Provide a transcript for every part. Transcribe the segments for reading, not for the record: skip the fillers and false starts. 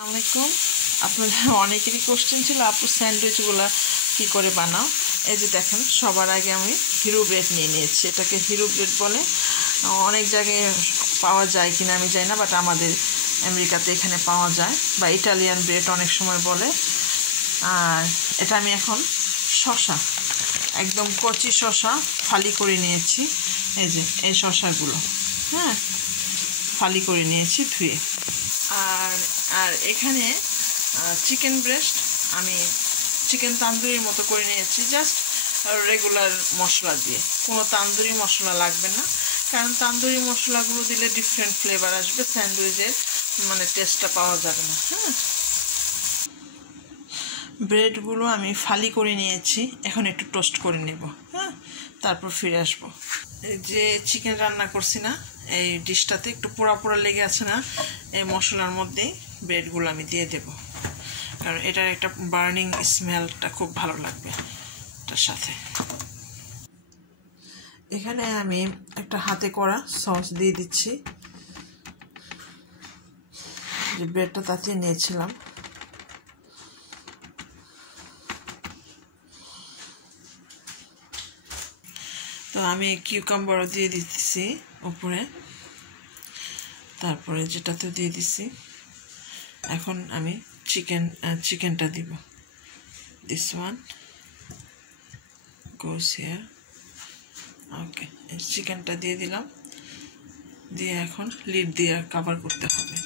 আসসালামাইকুম। আপনাদের অনেকেরই কোশ্চেন ছিল আপু স্যান্ডউইচগুলো কী করে বানাও। এই যে দেখেন, সবার আগে আমি হিরো ব্রেড নিয়ে নিয়েছি। এটাকে হিরো ব্রেড বলে। অনেক জায়গায় পাওয়া যায় কিনা আমি জানি না, বাট আমাদের আমেরিকাতে এখানে পাওয়া যায়, বা ইটালিয়ান ব্রেড অনেক সময় বলে। আর এটা আমি এখন শসা, একদম কচি শসা ফালি করে নিয়েছি। এই যে এই শসাগুলো, হ্যাঁ, ফালি করে নিয়েছি ধুয়ে। আর এখানে চিকেন ব্রেস্ট আমি চিকেন তান্দুরির মতো করে নিয়েছি, জাস্ট রেগুলার মশলা দিয়ে। কোনো তান্দুরি মশলা লাগবে না, কারণ তান্দুরি মশলাগুলো দিলে ডিফারেন্ট ফ্লেভার আসবে, স্যান্ডউইচের মানে টেস্টটা পাওয়া যাবে না। হ্যাঁ, ব্রেডগুলো আমি ফালি করে নিয়েছি, এখন একটু টোস্ট করে নেব। হ্যাঁ, তারপর ফিরে আসবো। এই যে চিকেন রান্না করছি না, এই ডিশটাতে একটু পোড়া পোড়া লেগে আছে না, এই মশলার মধ্যেই ব্রেডগুলো আমি দিয়ে দেব, কারণ এটার একটা বার্নিং স্মেলটা খুব ভালো লাগবে এটার সাথে। এখানে আমি একটা হাতে করা সস দিয়ে দিচ্ছি, যে ব্রেডটা তাতে নিয়েছিলাম। তো আমি কিউকাম্বারও দিয়ে দিচ্ছি উপরে, তারপরে যেটাতে দিয়ে দিচ্ছি। এখন আমি চিকেনটা দিব। This one goes here. Okay, চিকেনটা দিয়ে দিলাম, দিয়ে এখন লিড দিয়ে কভার করতে হবে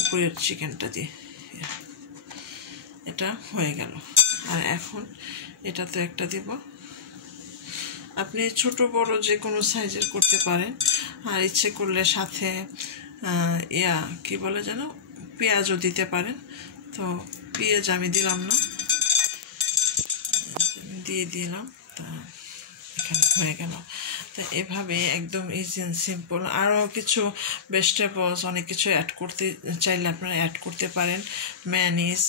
উপরের চিকেনটা দিয়ে। এটা হয়ে গেল। আর এখন এটাতে একটা দিব। আপনি ছোট বড় যে কোনো সাইজের করতে পারেন, আর ইচ্ছে করলে সাথে কি বলে যেন, পেঁয়াজও দিতে পারেন। তো পেঁয়াজ আমি দিলাম না, দিয়ে দিলাম। তা এখানে হয়ে গেল। তো এভাবে একদম ইজি অ্যান্ড সিম্পল। আরও কিছু ভেজিটেবলস অনেক কিছু অ্যাড করতে চাইলে আপনারা অ্যাড করতে পারেন, ম্যায়োনিজ,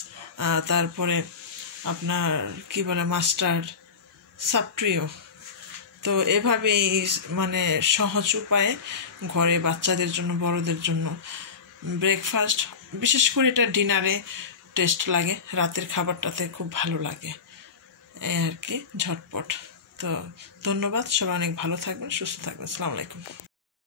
তারপরে আপনার কি বলে মাস্টার্ড, সাবট্রিও। তো এভাবেই মানে সহজ উপায়ে ঘরে বাচ্চাদের জন্য, বড়দের জন্য ব্রেকফাস্ট, বিশেষ করে এটা ডিনারে টেস্ট লাগে, রাতের খাবারটাতে খুব ভালো লাগে, এই আর কি, ঝটপট। তো ধন্যবাদ, সবাই অনেক ভালো থাকবেন, সুস্থ থাকবেন। আসসালামু আলাইকুম।